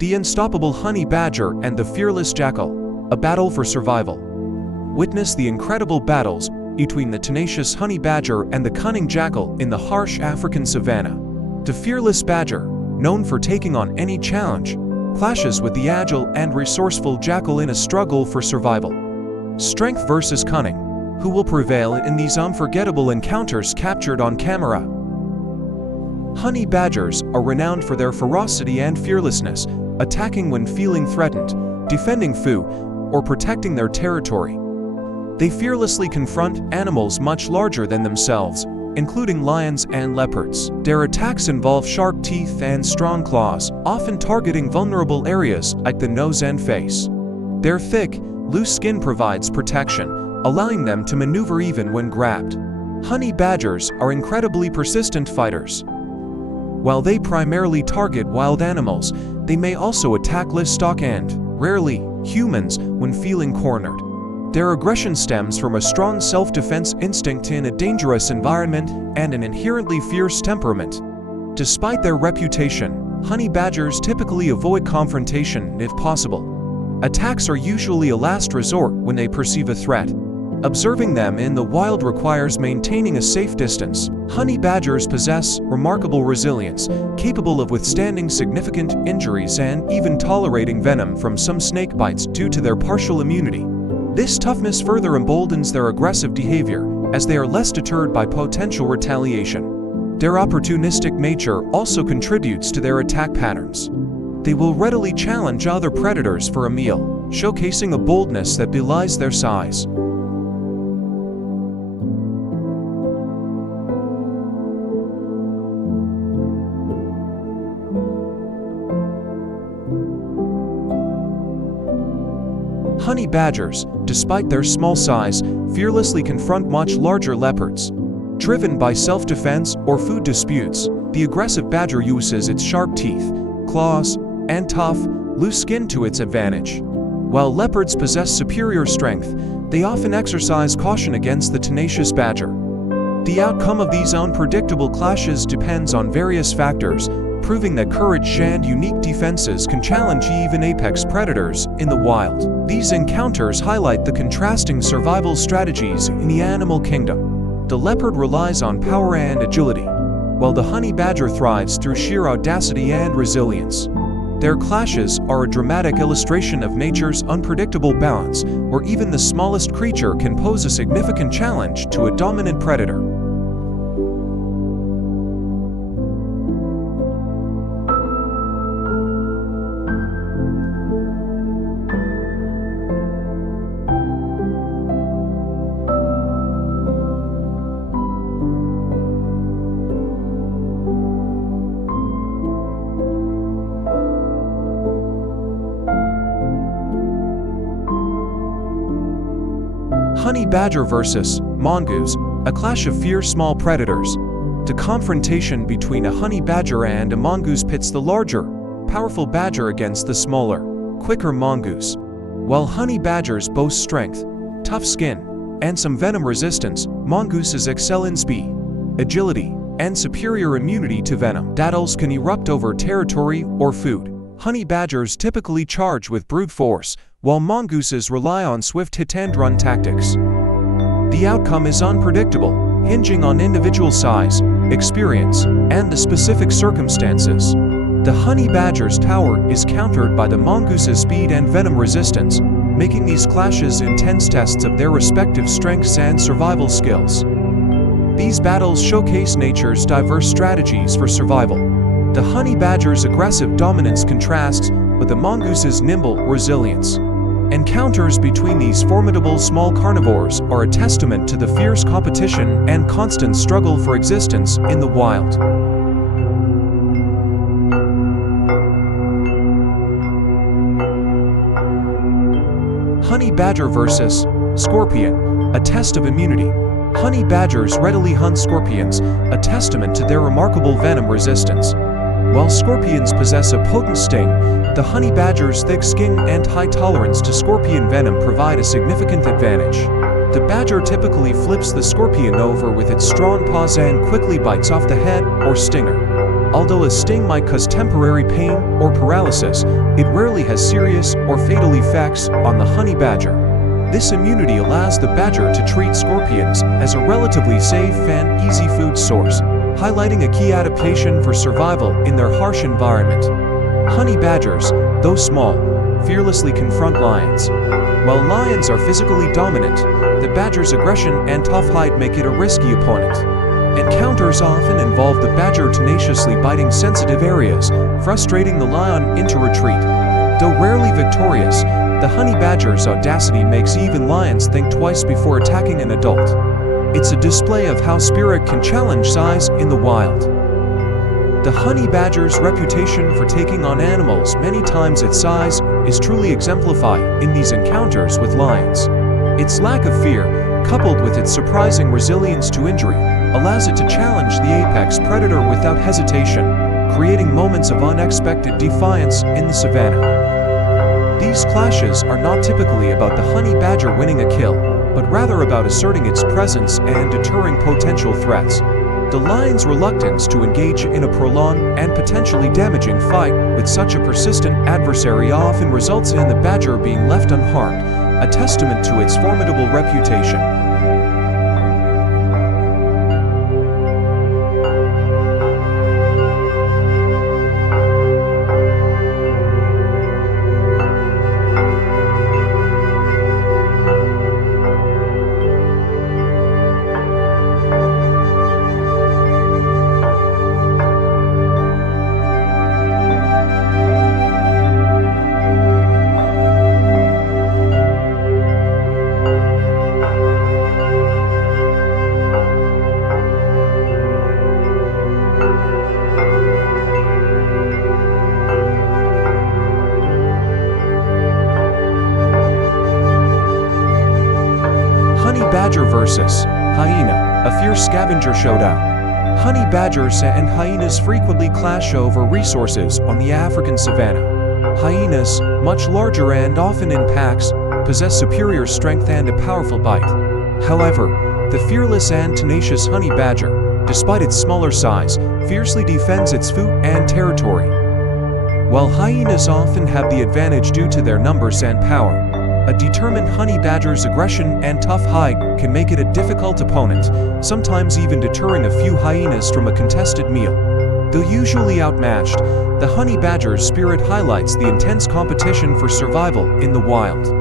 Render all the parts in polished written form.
The unstoppable honey badger and the fearless jackal, a battle for survival. Witness the incredible battles between the tenacious honey badger and the cunning jackal in the harsh African savanna. The fearless badger, known for taking on any challenge, clashes with the agile and resourceful jackal in a struggle for survival. Strength versus cunning. Who will prevail in these unforgettable encounters captured on camera? Honey badgers are renowned for their ferocity and fearlessness, attacking when feeling threatened, defending food, or protecting their territory. They fearlessly confront animals much larger than themselves, including lions and leopards. Their attacks involve sharp teeth and strong claws, often targeting vulnerable areas like the nose and face. Their thick, loose skin provides protection, allowing them to maneuver even when grabbed. Honey badgers are incredibly persistent fighters. While they primarily target wild animals, they may also attack livestock and, rarely, humans when feeling cornered. Their aggression stems from a strong self-defense instinct in a dangerous environment and an inherently fierce temperament. Despite their reputation, honey badgers typically avoid confrontation if possible. Attacks are usually a last resort when they perceive a threat. Observing them in the wild requires maintaining a safe distance. Honey badgers possess remarkable resilience, capable of withstanding significant injuries and even tolerating venom from some snake bites due to their partial immunity. This toughness further emboldens their aggressive behavior, as they are less deterred by potential retaliation. Their opportunistic nature also contributes to their attack patterns. They will readily challenge other predators for a meal, showcasing a boldness that belies their size. Honey badgers, despite their small size, fearlessly confront much larger leopards. Driven by self-defense or food disputes, the aggressive badger uses its sharp teeth, claws, and tough, loose skin to its advantage. While leopards possess superior strength, they often exercise caution against the tenacious badger. The outcome of these unpredictable clashes depends on various factors, proving that courage and unique defenses can challenge even apex predators in the wild. These encounters highlight the contrasting survival strategies in the animal kingdom. The leopard relies on power and agility, while the honey badger thrives through sheer audacity and resilience. Their clashes are a dramatic illustration of nature's unpredictable balance, where even the smallest creature can pose a significant challenge to a dominant predator. Honey badger versus mongoose, a clash of fierce small predators. The confrontation between a honey badger and a mongoose pits the larger, powerful badger against the smaller, quicker mongoose. While honey badgers boast strength, tough skin, and some venom resistance, mongooses excel in speed, agility, and superior immunity to venom. Battles can erupt over territory or food. Honey badgers typically charge with brute force, while mongooses rely on swift hit-and-run tactics. The outcome is unpredictable, hinging on individual size, experience, and the specific circumstances. The honey badger's power is countered by the mongoose's speed and venom resistance, making these clashes intense tests of their respective strengths and survival skills. These battles showcase nature's diverse strategies for survival. The honey badger's aggressive dominance contrasts with the mongoose's nimble resilience. Encounters between these formidable small carnivores are a testament to the fierce competition and constant struggle for existence in the wild. Honey badger versus scorpion, a test of immunity. Honey badgers readily hunt scorpions, a testament to their remarkable venom resistance. While scorpions possess a potent sting, the honey badger's thick skin and high tolerance to scorpion venom provide a significant advantage. The badger typically flips the scorpion over with its strong paws and quickly bites off the head or stinger. Although a sting might cause temporary pain or paralysis, it rarely has serious or fatal effects on the honey badger. This immunity allows the badger to treat scorpions as a relatively safe and easy food source, highlighting a key adaptation for survival in their harsh environment. Honey badgers, though small, fearlessly confront lions. While lions are physically dominant, the badger's aggression and tough hide make it a risky opponent. Encounters often involve the badger tenaciously biting sensitive areas, frustrating the lion into retreat. Though rarely victorious, the honey badger's audacity makes even lions think twice before attacking an adult. It's a display of how spirit can challenge size in the wild. The honey badger's reputation for taking on animals many times its size is truly exemplified in these encounters with lions. Its lack of fear, coupled with its surprising resilience to injury, allows it to challenge the apex predator without hesitation, creating moments of unexpected defiance in the savannah. These clashes are not typically about the honey badger winning a kill, but rather about asserting its presence and deterring potential threats. The lion's reluctance to engage in a prolonged and potentially damaging fight with such a persistent adversary often results in the badger being left unharmed, a testament to its formidable reputation. Badger vs. hyena, a fierce scavenger showdown. Honey badgers and hyenas frequently clash over resources on the African savanna. Hyenas, much larger and often in packs, possess superior strength and a powerful bite. However, the fearless and tenacious honey badger, despite its smaller size, fiercely defends its food and territory. While hyenas often have the advantage due to their numbers and power, a determined honey badger's aggression and tough hide can make it a difficult opponent, sometimes even deterring a few hyenas from a contested meal. Though usually outmatched, the honey badger's spirit highlights the intense competition for survival in the wild.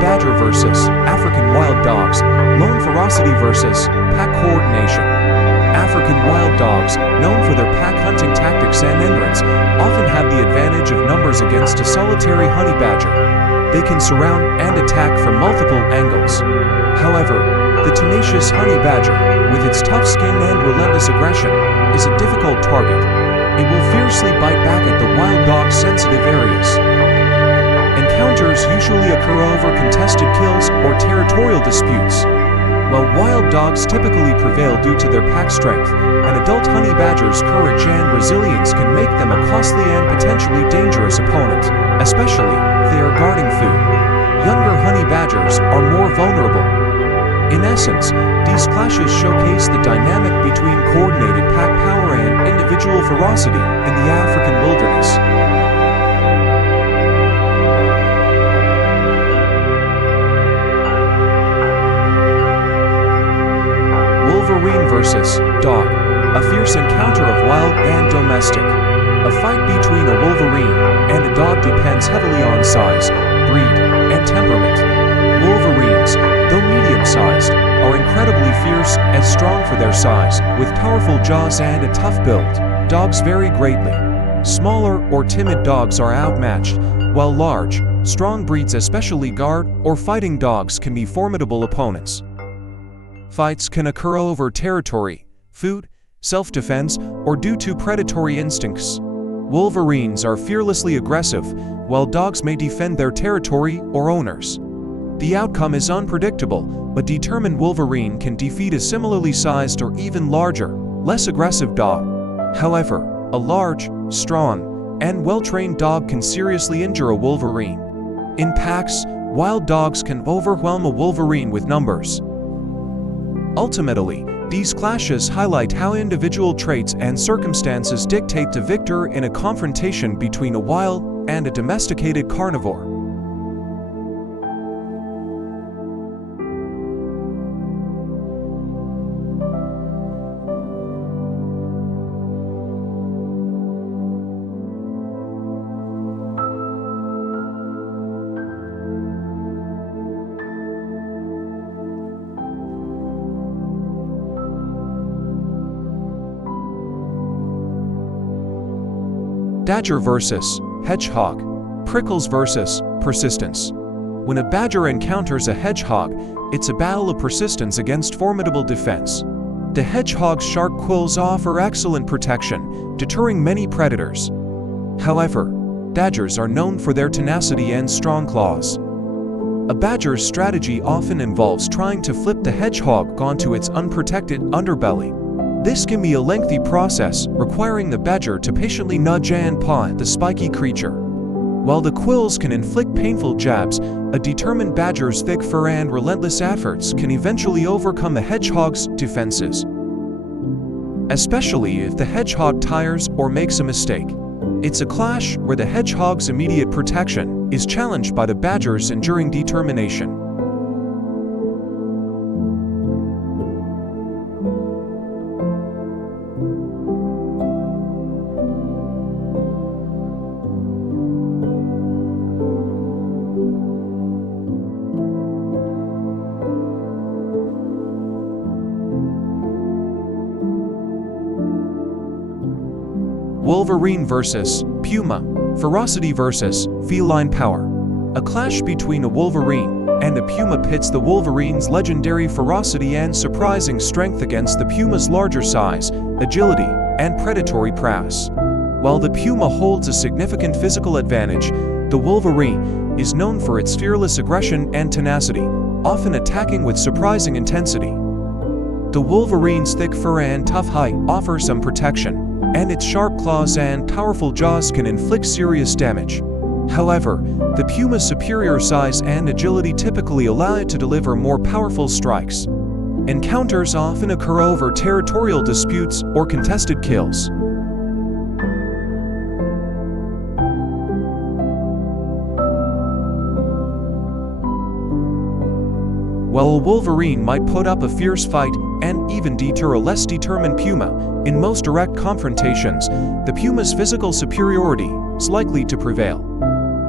Badger vs. African wild dogs, lone ferocity vs. pack coordination. African wild dogs, known for their pack hunting tactics and endurance, often have the advantage of numbers against a solitary honey badger. They can surround and attack from multiple angles. However, the tenacious honey badger, with its tough skin and relentless aggression, is a difficult target. It will fiercely bite back at the wild dog's sensitive areas. Encounters usually occur over contested kills or territorial disputes. While wild dogs typically prevail due to their pack strength, an adult honey badger's courage and resilience can make them a costly and potentially dangerous opponent, especially if they are guarding food. Younger honey badgers are more vulnerable. In essence, these clashes showcase the dynamic between coordinated pack power and individual ferocity in the African wilderness. Wolverine vs. dog, a fierce encounter of wild and domestic. A fight between a wolverine and a dog depends heavily on size, breed, and temperament. Wolverines, though medium-sized, are incredibly fierce and strong for their size, with powerful jaws and a tough build. Dogs vary greatly. Smaller or timid dogs are outmatched, while large, strong breeds, especially guard or fighting dogs, can be formidable opponents. Fights can occur over territory, food, self-defense, or due to predatory instincts. Wolverines are fearlessly aggressive, while dogs may defend their territory or owners. The outcome is unpredictable. A determined wolverine can defeat a similarly sized or even larger, less aggressive dog. However, a large, strong, and well-trained dog can seriously injure a wolverine. In packs, wild dogs can overwhelm a wolverine with numbers. Ultimately, these clashes highlight how individual traits and circumstances dictate the victor in a confrontation between a wild and a domesticated carnivore. Badger versus hedgehog. Prickles versus persistence. When a badger encounters a hedgehog, it's a battle of persistence against formidable defense. The hedgehog's sharp quills offer excellent protection, deterring many predators. However, badgers are known for their tenacity and strong claws. A badger's strategy often involves trying to flip the hedgehog onto its unprotected underbelly. This can be a lengthy process, requiring the badger to patiently nudge and paw at the spiky creature. While the quills can inflict painful jabs, a determined badger's thick fur and relentless efforts can eventually overcome the hedgehog's defenses. Especially if the hedgehog tires or makes a mistake. It's a clash where the hedgehog's immediate protection is challenged by the badger's enduring determination. Wolverine versus puma. Ferocity versus feline power. A clash between a wolverine and a puma pits the wolverine's legendary ferocity and surprising strength against the puma's larger size, agility, and predatory prowess. While the puma holds a significant physical advantage, the wolverine is known for its fearless aggression and tenacity, often attacking with surprising intensity. The wolverine's thick fur and tough hide offer some protection, and its sharp claws and powerful jaws can inflict serious damage. However, the puma's superior size and agility typically allow it to deliver more powerful strikes. Encounters often occur over territorial disputes or contested kills. While a wolverine might put up a fierce fight and even deter a less determined puma, in most direct confrontations, the puma's physical superiority is likely to prevail.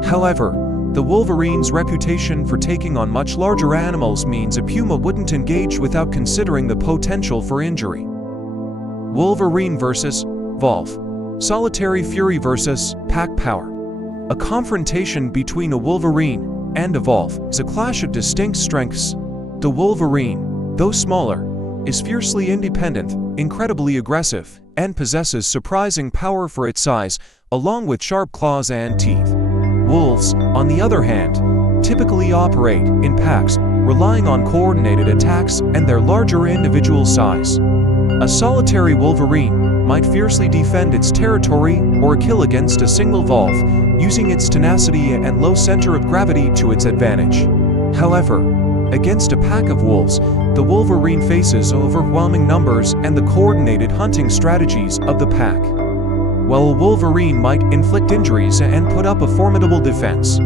However, the wolverine's reputation for taking on much larger animals means a puma wouldn't engage without considering the potential for injury. Wolverine versus wolf. Solitary fury versus pack power. A confrontation between a wolverine and a wolf is a clash of distinct strengths. The wolverine, though smaller, is fiercely independent, incredibly aggressive, and possesses surprising power for its size, along with sharp claws and teeth. Wolves, on the other hand, typically operate in packs, relying on coordinated attacks and their larger individual size. A solitary wolverine might fiercely defend its territory or kill against a single wolf, using its tenacity and low center of gravity to its advantage. However, against a pack of wolves, the wolverine faces overwhelming numbers and the coordinated hunting strategies of the pack. While a wolverine might inflict injuries and put up a formidable defense,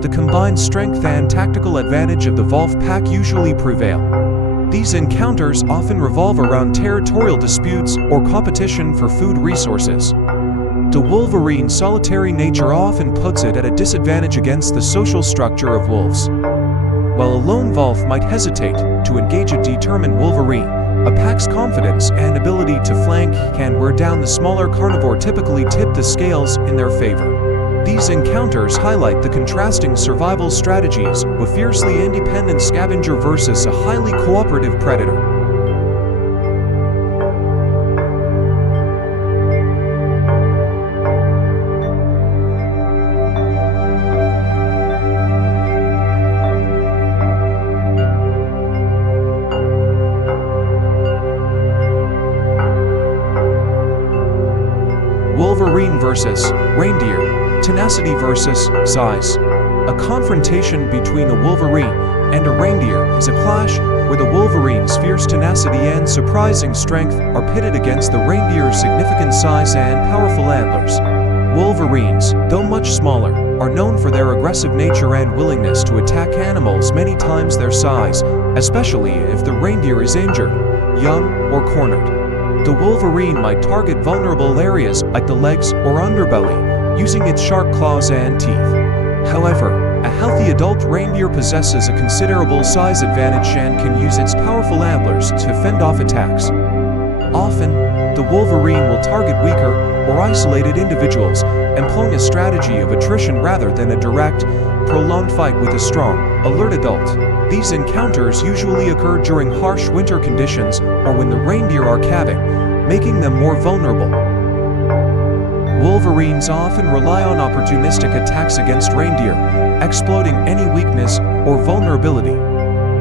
the combined strength and tactical advantage of the wolf pack usually prevail. These encounters often revolve around territorial disputes or competition for food resources. The wolverine's solitary nature often puts it at a disadvantage against the social structure of wolves. While a lone wolf might hesitate to engage a determined wolverine, a pack's confidence and ability to flank can wear down the smaller carnivore, typically tip the scales in their favor. These encounters highlight the contrasting survival strategies of a fiercely independent scavenger versus a highly cooperative predator. versus reindeer, tenacity versus size. A confrontation between a wolverine and a reindeer is a clash where the wolverine's fierce tenacity and surprising strength are pitted against the reindeer's significant size and powerful antlers. Wolverines, though much smaller, are known for their aggressive nature and willingness to attack animals many times their size, especially if the reindeer is injured, young, or cornered. The wolverine might target vulnerable areas like the legs or underbelly, using its sharp claws and teeth. However, a healthy adult reindeer possesses a considerable size advantage and can use its powerful antlers to fend off attacks. Often, the wolverine will target weaker or isolated individuals, employing a strategy of attrition rather than a direct, prolonged fight with a strong, alert adult. These encounters usually occur during harsh winter conditions or when the reindeer are calving, making them more vulnerable. Wolverines often rely on opportunistic attacks against reindeer, exploiting any weakness or vulnerability.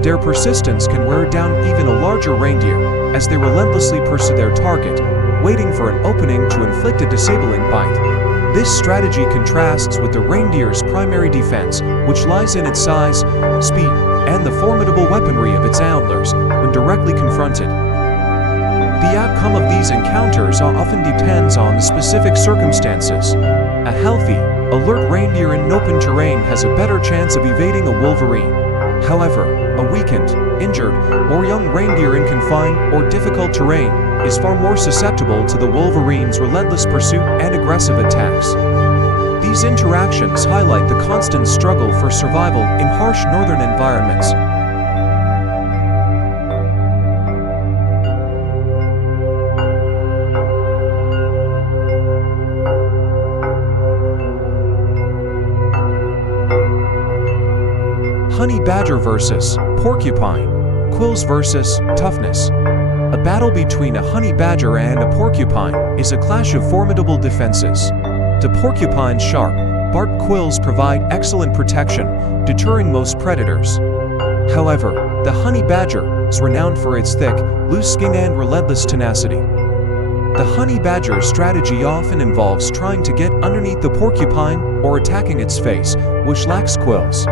Their persistence can wear down even a larger reindeer, as they relentlessly pursue their target, waiting for an opening to inflict a disabling bite. This strategy contrasts with the reindeer's primary defense, which lies in its size, speed, and the formidable weaponry of its antlers when directly confronted. The outcome of these encounters often depends on the specific circumstances. A healthy, alert reindeer in open terrain has a better chance of evading a wolverine. However, a weakened, injured, or young reindeer in confined or difficult terrain is far more susceptible to the wolverine's relentless pursuit and aggressive attacks. These interactions highlight the constant struggle for survival in harsh northern environments. Honey badger versus porcupine, quills versus toughness. A battle between a honey badger and a porcupine is a clash of formidable defenses. The porcupine's sharp, barbed quills provide excellent protection, deterring most predators. However, the honey badger is renowned for its thick, loose skin and relentless tenacity. The honey badger's strategy often involves trying to get underneath the porcupine or attacking its face, which lacks quills.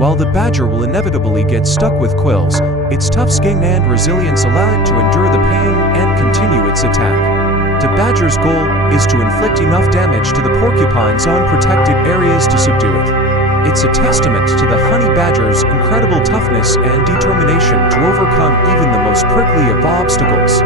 While the badger will inevitably get stuck with quills, its tough skin and resilience allow it to endure the pain and continue its attack. The badger's goal is to inflict enough damage to the porcupine's unprotected areas to subdue it. It's a testament to the honey badger's incredible toughness and determination to overcome even the most prickly of obstacles.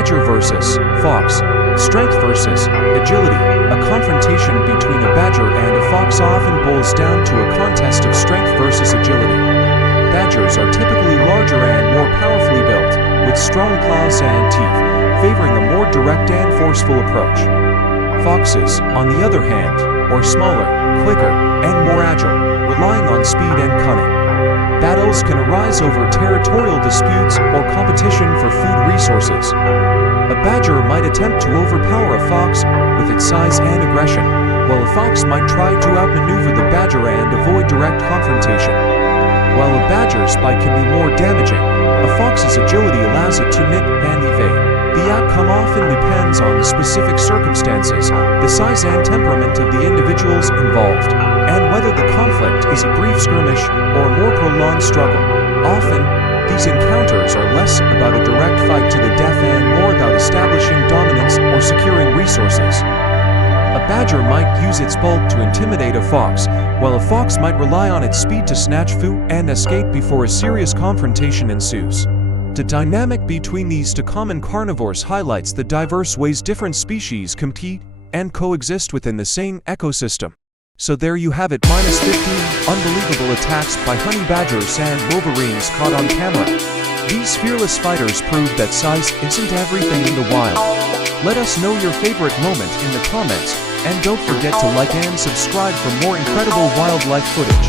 Badger versus fox, strength versus agility. A confrontation between a badger and a fox often boils down to a contest of strength versus agility. Badgers are typically larger and more powerfully built, with strong claws and teeth, favoring a more direct and forceful approach. Foxes, on the other hand, are smaller, quicker, and more agile, relying on speed and cunning. Battles can arise over territorial disputes or competition for food resources. A badger might attempt to overpower a fox with its size and aggression, while a fox might try to outmaneuver the badger and avoid direct confrontation. While a badger's bite can be more damaging, a fox's agility allows it to nip and evade. The outcome often depends on the specific circumstances, the size and temperament of the individuals involved, and whether the conflict is a brief skirmish or a more prolonged struggle. Often, these encounters are less about a direct fight to the death and more about establishing dominance or securing resources. A badger might use its bulk to intimidate a fox, while a fox might rely on its speed to snatch food and escape before a serious confrontation ensues. The dynamic between these two common carnivores highlights the diverse ways different species compete and coexist within the same ecosystem. So there you have it, minus 15 unbelievable attacks by honey badgers and wolverines caught on camera. These fearless fighters prove that size isn't everything in the wild. Let us know your favorite moment in the comments, and don't forget to like and subscribe for more incredible wildlife footage.